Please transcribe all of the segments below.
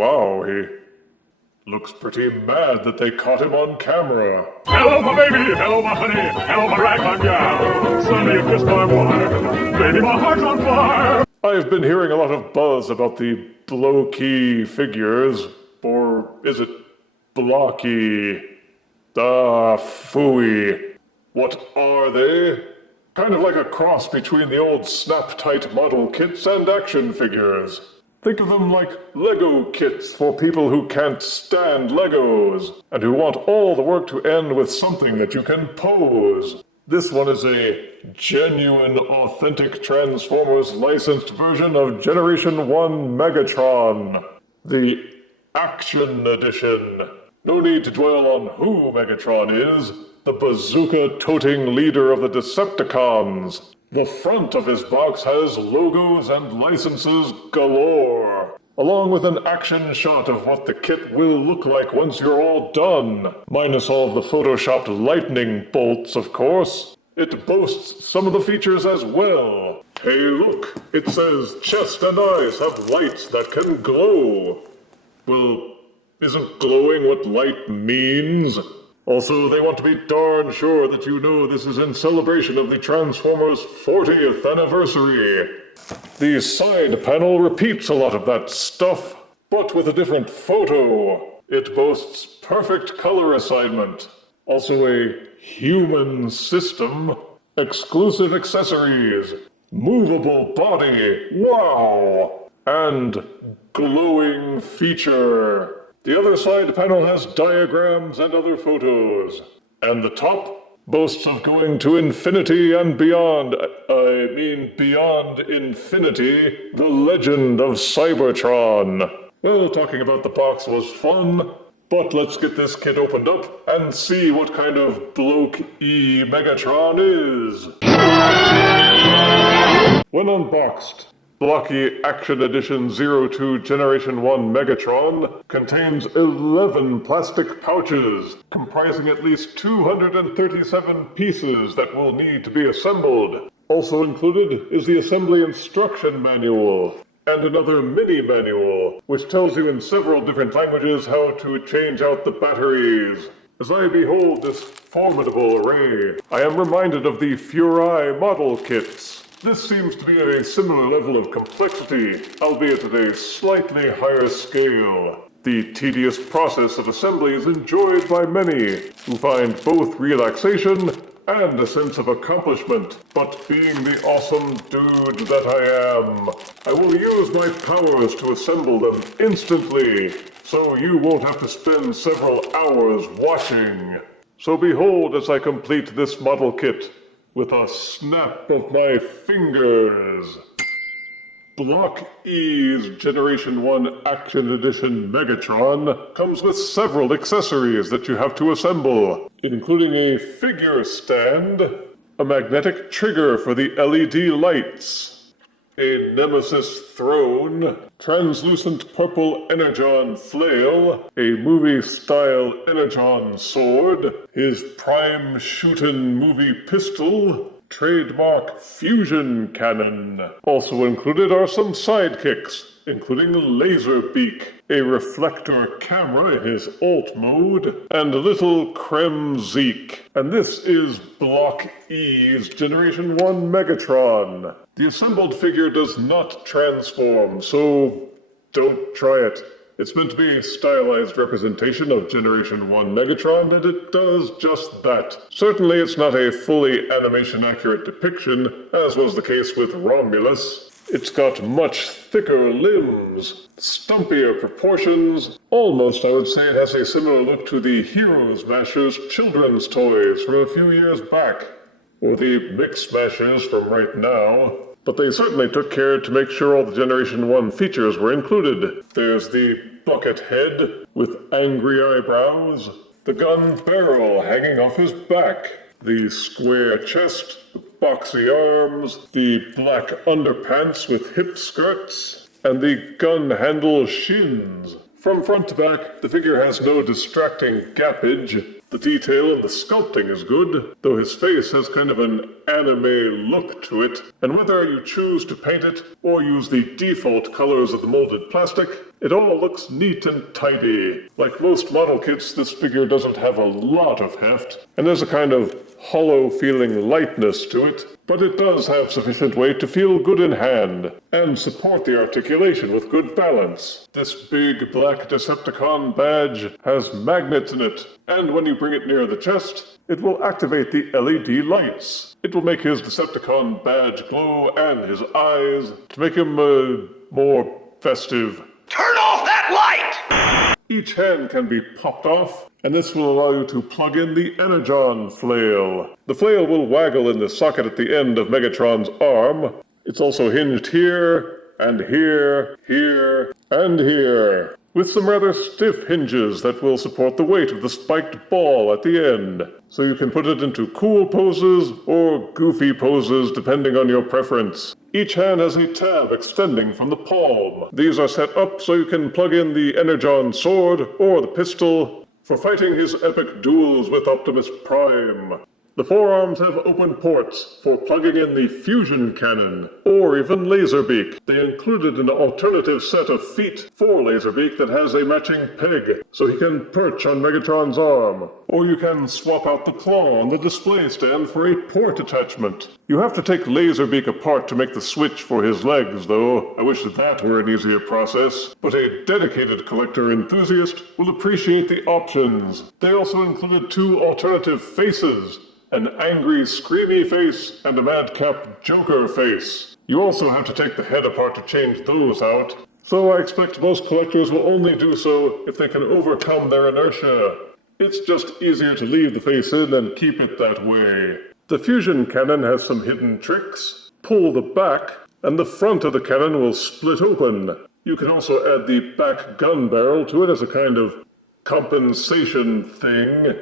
Wow, he looks pretty mad that they caught him on camera. Hello, my baby! Hello, my honey! Hello, my ragtime gal! Suddenly you kissed my wife! Baby, my heart's on fire! I've been hearing a lot of buzz about the Blokees figures, or is it Blocky? Phooey. What are they? Kind of like a cross between the old snap-tight model kits and action figures. Think of them like Lego kits for people who can't stand Legos, and who want all the work to end with something that you can pose. This one is a genuine, authentic Transformers licensed version of Generation 1 Megatron. The Action Edition. No need to dwell on who Megatron is. The bazooka-toting leader of the Decepticons. The front of his box has logos and licenses galore, along with an action shot of what the kit will look like once you're all done, minus all of the photoshopped lightning bolts, of course. It boasts some of the features as well. Hey look, it says chest and eyes have lights that can glow. Well, isn't glowing what light means? Also, they want to be darn sure that you know this is in celebration of the Transformers' 40th anniversary. The side panel repeats a lot of that stuff, but with a different photo. It boasts perfect color assignment, also a human system, exclusive accessories, movable body, wow, and glowing feature. The other side panel has diagrams and other photos. And the top boasts of going to infinity and beyond. Beyond infinity, the legend of Cybertron. Well, talking about the box was fun, but let's get this kit opened up and see what kind of Blokees Megatron is. When unboxed, Blocky Action Edition 02 Generation 1 Megatron contains 11 plastic pouches, comprising at least 237 pieces that will need to be assembled. Also included is the assembly instruction manual, and another mini manual, which tells you in several different languages how to change out the batteries. As I behold this formidable array, I am reminded of the Furai model kits. This seems to be at a similar level of complexity, albeit at a slightly higher scale. The tedious process of assembly is enjoyed by many, who find both relaxation and a sense of accomplishment. But being the awesome dude that I am, I will use my powers to assemble them instantly, so you won't have to spend several hours watching. So behold as I complete this model kit with a snap of my fingers. Blokees Generation 1 Action Edition Megatron comes with several accessories that you have to assemble, including a figure stand, a magnetic trigger for the LED lights, a Nemesis throne, translucent purple energon flail, a movie-style energon sword, his prime shootin' movie pistol, trademark fusion cannon. Also included are some sidekicks, including a laser beak, a reflector camera in his alt mode, and a little creme Zeke. And this is Blokees Generation 1 Megatron. The assembled figure does not transform, so don't try it. It's meant to be a stylized representation of Generation 1 Megatron, and it does just that. Certainly it's not a fully animation-accurate depiction, as was the case with Romulus. It's got much thicker limbs, stumpier proportions. Almost, I would say it has a similar look to the Hero Smashers children's toys from a few years back, or the Mix Smashers from right now. But they certainly took care to make sure all the Generation 1 features were included. There's the bucket head with angry eyebrows, the gun barrel hanging off his back, the square chest, the boxy arms, the black underpants with hip skirts, and the gun handle shins. From front to back, the figure has no distracting gappage. The detail and the sculpting is good, though his face has kind of an anime look to it, and whether you choose to paint it or use the default colors of the molded plastic, It all looks neat and tidy. Like most model kits, this figure doesn't have a lot of heft, and there's a kind of hollow-feeling lightness to it, but it does have sufficient weight to feel good in hand, and support the articulation with good balance. This big black Decepticon badge has magnets in it, and when you bring it near the chest, it will activate the LED lights. It will make his Decepticon badge glow and his eyes to make him, more festive. Turn off that light! Each hand can be popped off, and this will allow you to plug in the Energon flail. The flail will waggle in the socket at the end of Megatron's arm. It's also hinged here, and here, here, and here, with some rather stiff hinges that will support the weight of the spiked ball at the end, so you can put it into cool poses or goofy poses depending on your preference. Each hand has a tab extending from the palm. These are set up so you can plug in the Energon sword or the pistol for fighting his epic duels with Optimus Prime. The forearms have open ports for plugging in the fusion cannon, or even Laserbeak. They included an alternative set of feet for Laserbeak that has a matching peg, so he can perch on Megatron's arm. Or you can swap out the claw on the display stand for a port attachment. You have to take Laserbeak apart to make the switch for his legs, though. I wish that were an easier process. But a dedicated collector enthusiast will appreciate the options. They also included 2 alternative faces, an angry, screamy face, and a madcap Joker face. You also have to take the head apart to change those out, so I expect most collectors will only do so if they can overcome their inertia. It's just easier to leave the face in and keep it that way. The fusion cannon has some hidden tricks. Pull the back, and the front of the cannon will split open. You can also add the back gun barrel to it as a kind of compensation thing.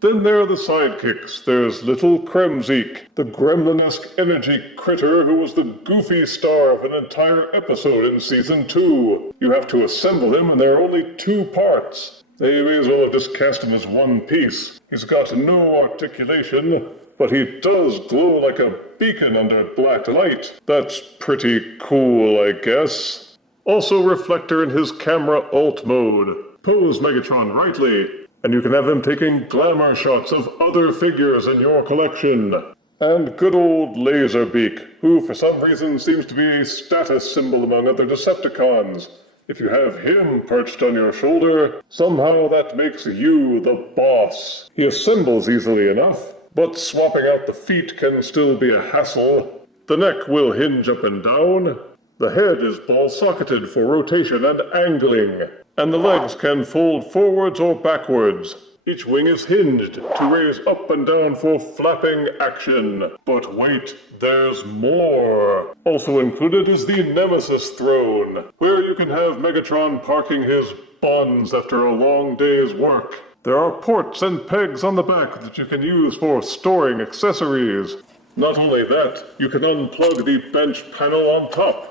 Then there are the sidekicks. There's Little Kremzeek, the gremlin-esque energy critter who was the goofy star of an entire episode in Season 2. You have to assemble him, and there are only 2 parts. They may as well have just cast him as one piece. He's got no articulation, but he does glow like a beacon under black light. That's pretty cool, I guess. Also Reflector in his camera alt mode. Pose Megatron rightly, and you can have him taking glamour shots of other figures in your collection. And good old Laserbeak, who for some reason seems to be a status symbol among other Decepticons. If you have him perched on your shoulder, somehow that makes you the boss. He assembles easily enough, but swapping out the feet can still be a hassle. The neck will hinge up and down. The head is ball-socketed for rotation and angling, and the legs can fold forwards or backwards. Each wing is hinged to raise up and down for flapping action. But wait, there's more. Also included is the Nemesis Throne, where you can have Megatron parking his buns after a long day's work. There are ports and pegs on the back that you can use for storing accessories. Not only that, you can unplug the bench panel on top,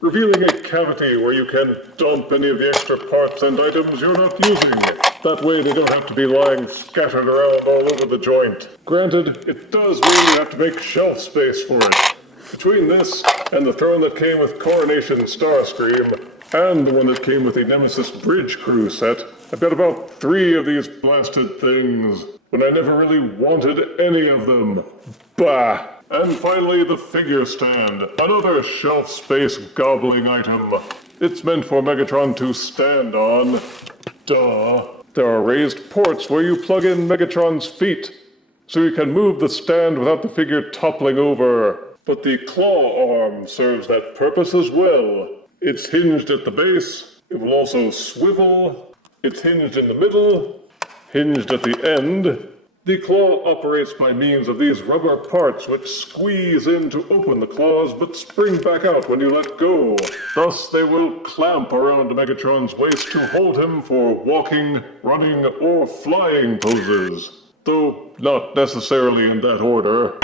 revealing a cavity where you can dump any of the extra parts and items you're not using. That way they don't have to be lying scattered around all over the joint. Granted, it does mean you have to make shelf space for it. Between this and the throne that came with Coronation Starscream, and the one that came with the Nemesis Bridge Crew set, I've got about 3 of these blasted things, when I never really wanted any of them. Bah! And finally, the figure stand, another shelf space gobbling item. It's meant for Megatron to stand on. Duh. There are raised ports where you plug in Megatron's feet, so you can move the stand without the figure toppling over. But the claw arm serves that purpose as well. It's hinged at the base, it will also swivel, it's hinged in the middle, hinged at the end. The claw operates by means of these rubber parts which squeeze in to open the claws but spring back out when you let go. Thus they will clamp around Megatron's waist to hold him for walking, running, or flying poses. Though not necessarily in that order.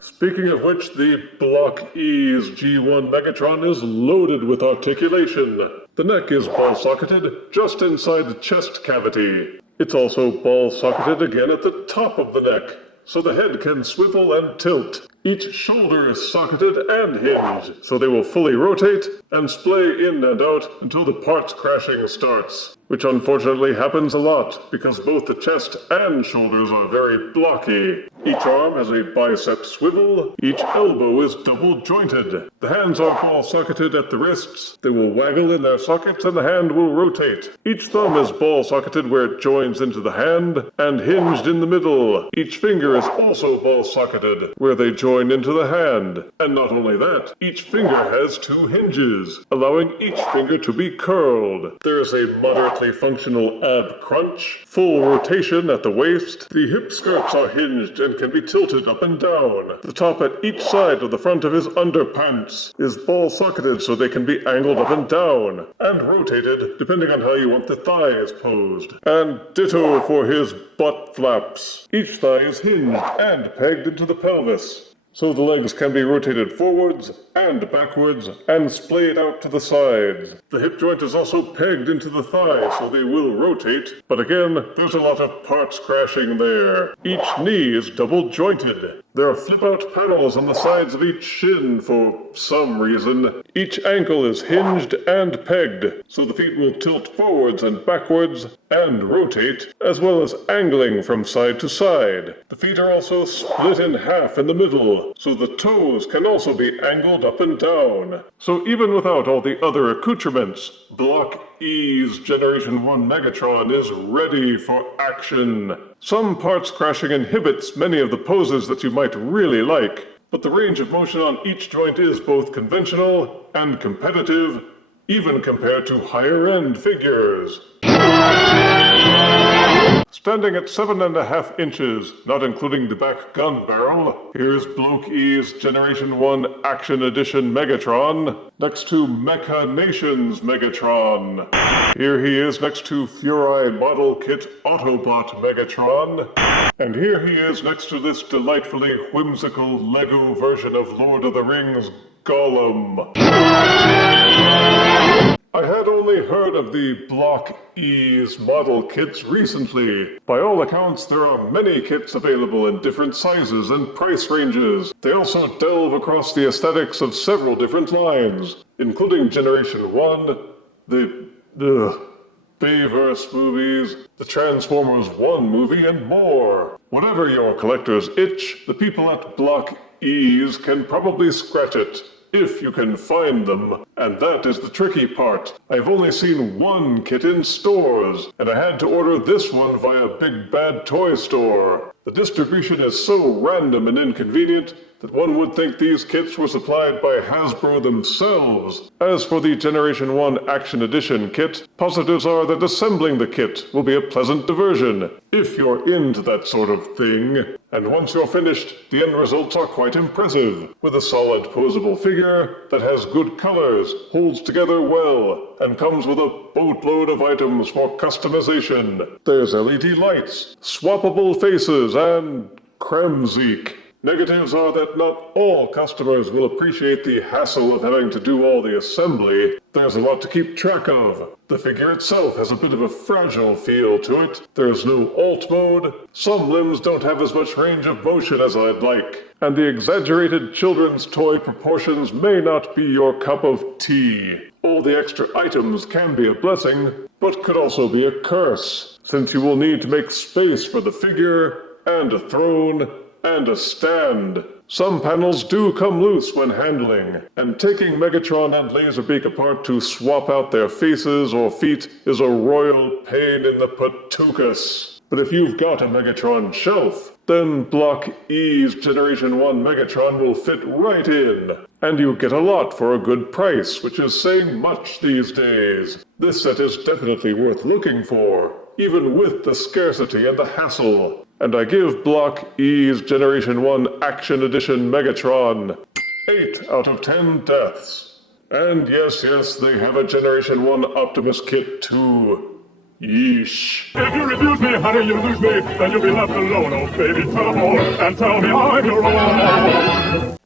Speaking of which, the Blokees G1 Megatron is loaded with articulation. The neck is ball-socketed just inside the chest cavity. It's also ball-socketed again at the top of the neck, so the head can swivel and tilt. Each shoulder is socketed and hinged, so they will fully rotate and splay in and out until the parts crashing starts, which unfortunately happens a lot because both the chest and shoulders are very blocky. Each arm has a bicep swivel, each elbow is double jointed. The hands are ball socketed at the wrists, they will waggle in their sockets and the hand will rotate. Each thumb is ball socketed where it joins into the hand and hinged in the middle. Each finger is also ball socketed where they join into the hand. And not only that, each finger has 2 hinges, allowing each finger to be curled. There is a moderately functional ab crunch, full rotation at the waist. The hip skirts are hinged and can be tilted up and down. The top at each side of the front of his underpants is ball socketed so they can be angled up and down, and rotated depending on how you want the thighs posed. And ditto for his butt flaps. Each thigh is hinged and pegged into the pelvis, so the legs can be rotated forwards and backwards and splayed out to the sides. The hip joint is also pegged into the thigh, so they will rotate, but again, there's a lot of parts crashing there. Each knee is double jointed. There are flip-out panels on the sides of each shin for some reason. Each ankle is hinged and pegged, so the feet will tilt forwards and backwards and rotate, as well as angling from side to side. The feet are also split in half in the middle, so the toes can also be angled up and down. So even without all the other accoutrements, Blokees Generation 1 Megatron is ready for action. Some parts crashing inhibits many of the poses that you might really like, but the range of motion on each joint is both conventional and competitive, even compared to higher-end figures. Standing at 7.5 inches, not including the back gun barrel, here's Blokees Generation 1 Action Edition Megatron, next to Mecha Nations Megatron. Here he is next to Furai Model Kit Autobot Megatron. And here he is next to this delightfully whimsical Lego version of Lord of the Rings Gollum. I had only heard of the Blokees model kits recently. By all accounts, there are many kits available in different sizes and price ranges. They also delve across the aesthetics of several different lines, including Generation 1, the Bayverse movies, the Transformers 1 movie, and more. Whatever your collector's itch, the people at Blokees can probably scratch it, if you can find them. And that is the tricky part. I've only seen one kit in stores, and I had to order this one via Big Bad Toy Store. The distribution is so random and inconvenient that one would think these kits were supplied by Hasbro themselves. As for the Generation 1 Action Edition kit, positives are that assembling the kit will be a pleasant diversion, if you're into that sort of thing. And once you're finished, the end results are quite impressive, with a solid posable figure that has good colors, holds together well, and comes with a boatload of items for customization. There's LED lights, swappable faces, and Kremzik. Negatives are that not all customers will appreciate the hassle of having to do all the assembly. There's a lot to keep track of. The figure itself has a bit of a fragile feel to it. There's no alt mode. Some limbs don't have as much range of motion as I'd like. And the exaggerated children's toy proportions may not be your cup of tea. All the extra items can be a blessing, but could also be a curse, since you will need to make space for the figure, and a throne, and a stand. Some panels do come loose when handling, and taking Megatron and Laserbeak apart to swap out their faces or feet is a royal pain in the patookus. But if you've got a Megatron shelf, then Blokees Generation 1 Megatron will fit right in. And you get a lot for a good price, which is saying much these days. This set is definitely worth looking for, even with the scarcity and the hassle. And I give Blokees Generation 1 Action Edition Megatron 8 out of 10 deaths. And yes, they have a Generation 1 Optimus kit too. Yeesh. If you refuse me, honey, you lose me, then you'll be left alone, oh baby, tell them all, and tell me I'm your own.